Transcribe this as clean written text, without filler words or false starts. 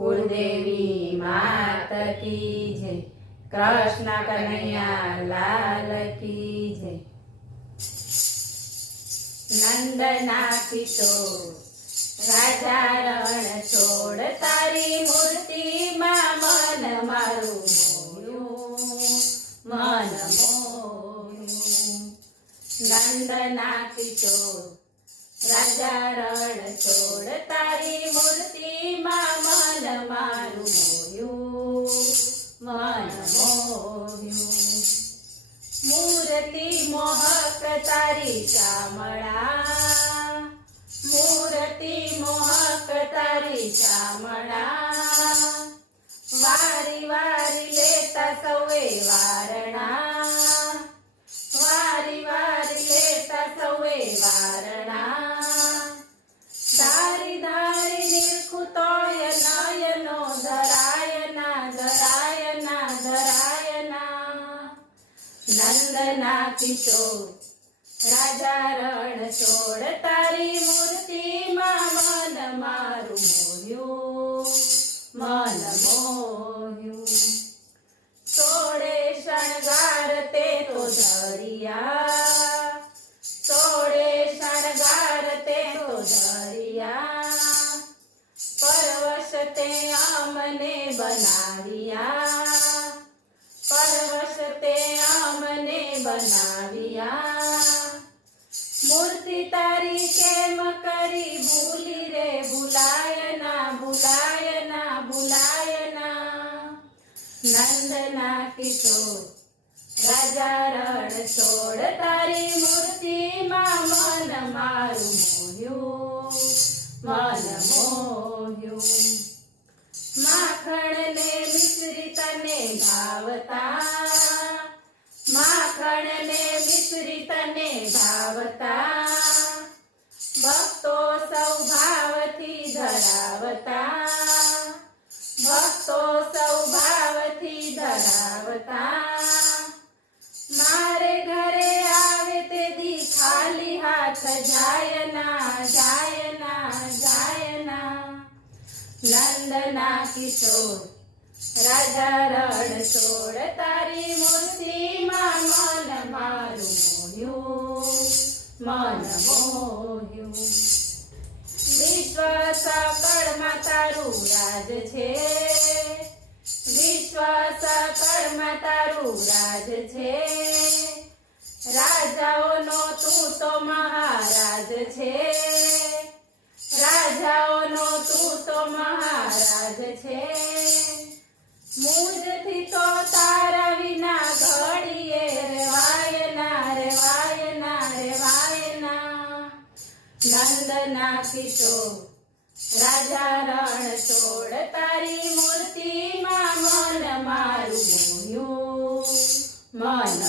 कुलदेवी मात की जय। कृष्ण कन्हैया लाल की जय। नंदना किशोर राजा रण छोड़ तारी मूर्ति मां मन मारू मोह्યું मन मोह्યું। नंदना किशोर राजा रण छोड़ तारी मूर्ति मां मन मारू मोह्યું मन मोह्યું। मूर्ति मोहक तारी श्यामळा मूर्ति मोहक तारी श्यामळा। वारी वारी लेता सौवे वारणा वारी वारी लेता सौवे वारणा। धारी धारी निरखुतोय नयनो धरायना धरायना धरायना। नंदना किशोर राजा रण छोड़ तारी मूर्ति मां मन मारू मोह्યું मन मोह्યું। सोड़े शणगार ते तो धरिया सोड़े शणगार ते तो धरिया। परवश ते आमने बनाविया परवश ते आमने बनाविया। मूर्ति तारी केम करी भूली रे भुलायना भुलायना भुलायना। नंदना किशोर राजा रण छोड़ तारी मूर्ति मां मन मारू मोह्યું मन मोह्યું। माखण ने मिश्री तने भावता माखण ने मिश्री तने भावता। भक्तो सौ भावथी धरावता भक्तो सौ भावथी धरावता। मारे घरे आवे ते दी खाली हाथ जायना जायना जायना। नंदना किशोर राजा रण छोड़ तारी मूर्ति मां मन मारू मोह्યું मन मोह्યું। विश्व सकळમાં તારું રાજ છે વિશ્વ सकळમાં તારું રાજ છે। રાજાઓનો તું તો મહારાજ છે રાજાઓનો તું તો મહારાજ છે। મુજથી તો તારા વિના ઘડીએ રેવાયના રેવાયના રેવાયના। નંદના કિશોર રાજા રણ છોડ તારી મૂર્તિ માં મન મારું મોહ્યું મન